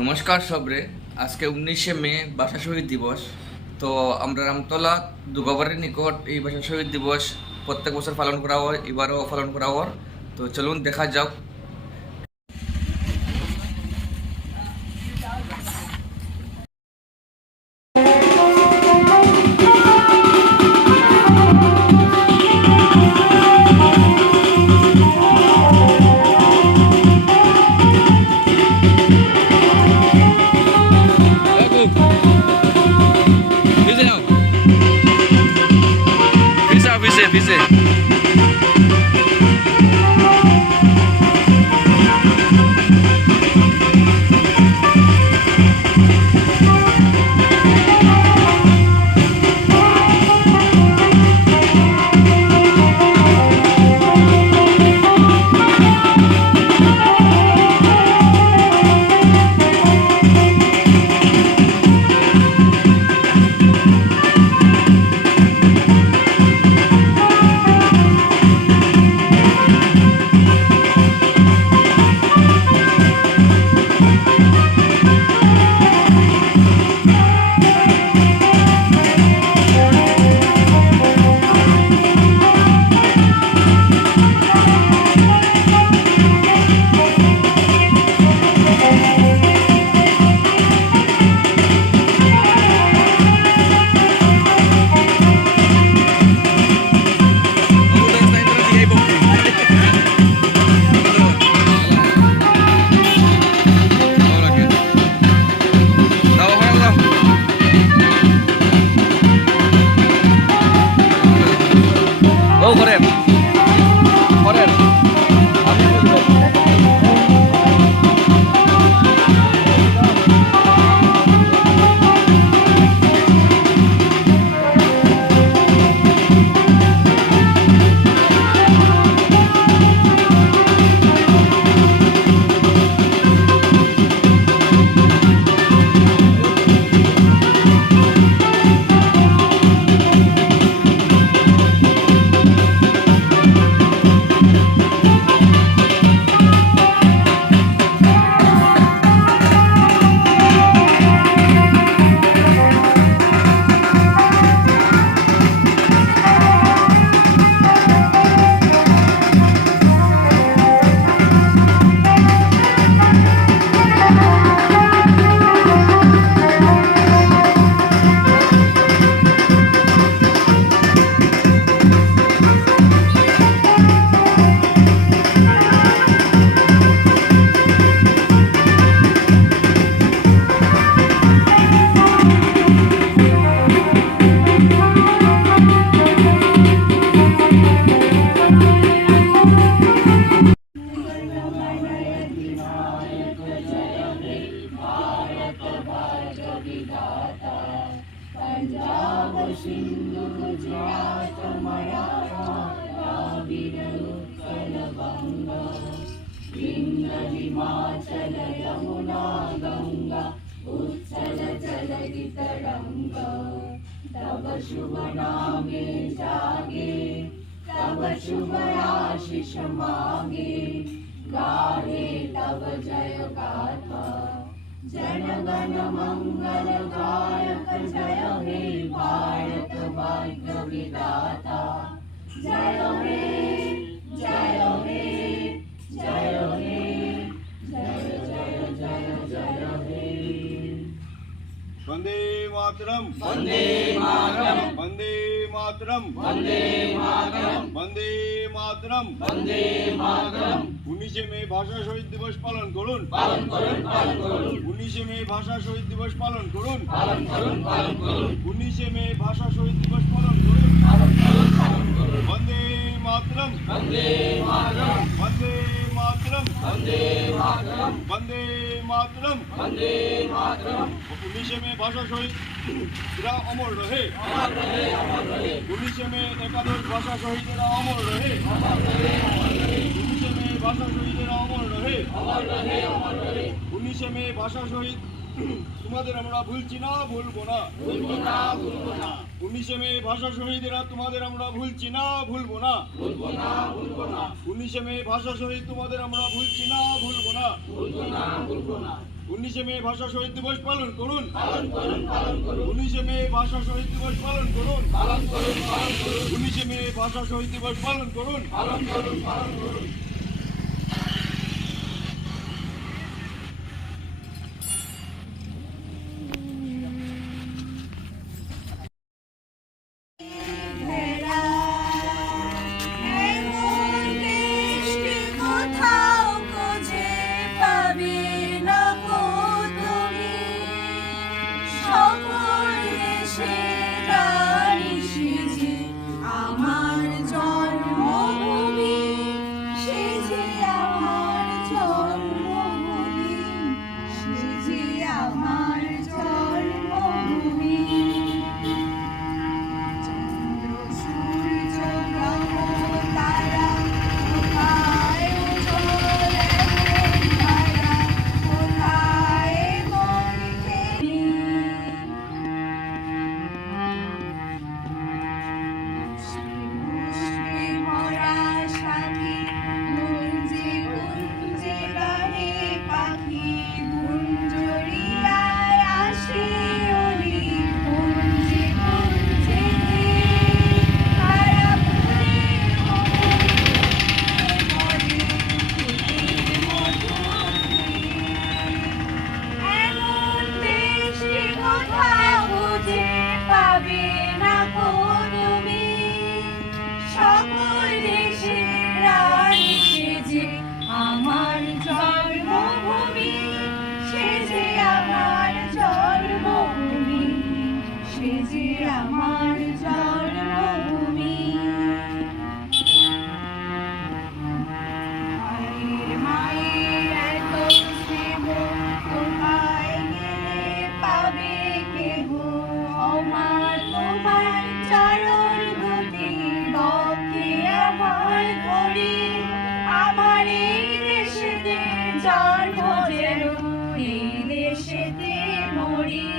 নমস্কার সবরে। আজকে 19শে মে ভাষা শহীদ দিবস। তো আমরা রামতলা দুর্গাবাড়ির নিকট এই ভাষা শহীদ দিবস প্রত্যেক বছর পালন করা হয়, এবারও পালন করা হয়। তো চলুন দেখা যাক। পিছে করেন করেন पंजाब सिंधु गुजरात मराठा द्राविड उत्कल बंग विंध्य हिमाचल यमुना गंगा उच्चल जलधि तरंग तब शुभ नामे जागे तब शुभ आशीष मांगे गाहे तब जय गाथा जनगण मंगल गायक जय हे भारत भाग्य विधाता जय हे जय हे जय हे जय जय जय जय हे वंदे मातरम वंदे मातरम वंदे मातरम वंदे मातरम वंदे मातरम वंदे मातरम 19শে মে ভাষা শহীদ দিবস পালন করুন পালন করুন পালন করুন 19শে মে ভাষা শহীদ দিবস পালন করুন পালন করুন পালন করুন 19শে মে ভাষা শহীদ দিবস পালন করুন পালন করুন পালন করুন वंदे मातरम वंदे मातरम वंदे मातरम वंदे मातरम वंदे मातरम वंदे मातरम 19শে মে ভাষা শহীদ অমর রহে 19শে মে একাদশ ভাষা শহীদেরা অমর রহে 19শে মে ভাষা শহীদেরা অমর রহে 19শে মে ভাষা শহীদ তোমাদের আমরা ভুলছি না, ভুলবো না। 19শে মে ভাষা শহীদেরা তোমাদের আমরা ভুলছি না, ভুলবো না। 19শে মে ভাষা শহীদ তোমাদের আমরা ভুলছি না, ভুলবো না। 19শে মে ভাষা শহীদ দিবস পালন করুন। 19শে মে ভাষা শহীদ দিবস পালন করুন। 19শে মে ভাষা শহীদ দিবস পালন করুন। এমন দেশকে কোথাও খুঁজে পাবে না গো তুমি, সকল দেশের রানী সেজে আমার জন্মভূমি, সেজে আমার জন্মভূমি, সেজে আমার জন্মভূমি। চন্দ্র সূর্য গ্রহ তারা কোথায় উজ্জ্বল এমন তারা, কোথায় মন খেলি। পুষ্পে ভরা সাথী গুঞ্জে গুঞ্জে গাহে পাখি, গুঞ্জরিয়ায় আসে অলি গুঞ্জে গুঞ্জে তারা ফুলের মধুরে এমন দেশে কোথাও খুঁজে পাবে না গো তুমি, সকল দেশের রানী সেজে আমার জন্মভূমি, সেজে আমার জন্মভূমি, সেজে আমার জন্মভূমি। মায়ের মায়ের এত স্নেহ কোথায় গেলে পাবে কেহ, ওমা তোমার চরণ দুটি বকে আমার করি, আমার এই দেশেতে জন্ম যেন এই দেশেতে মরি।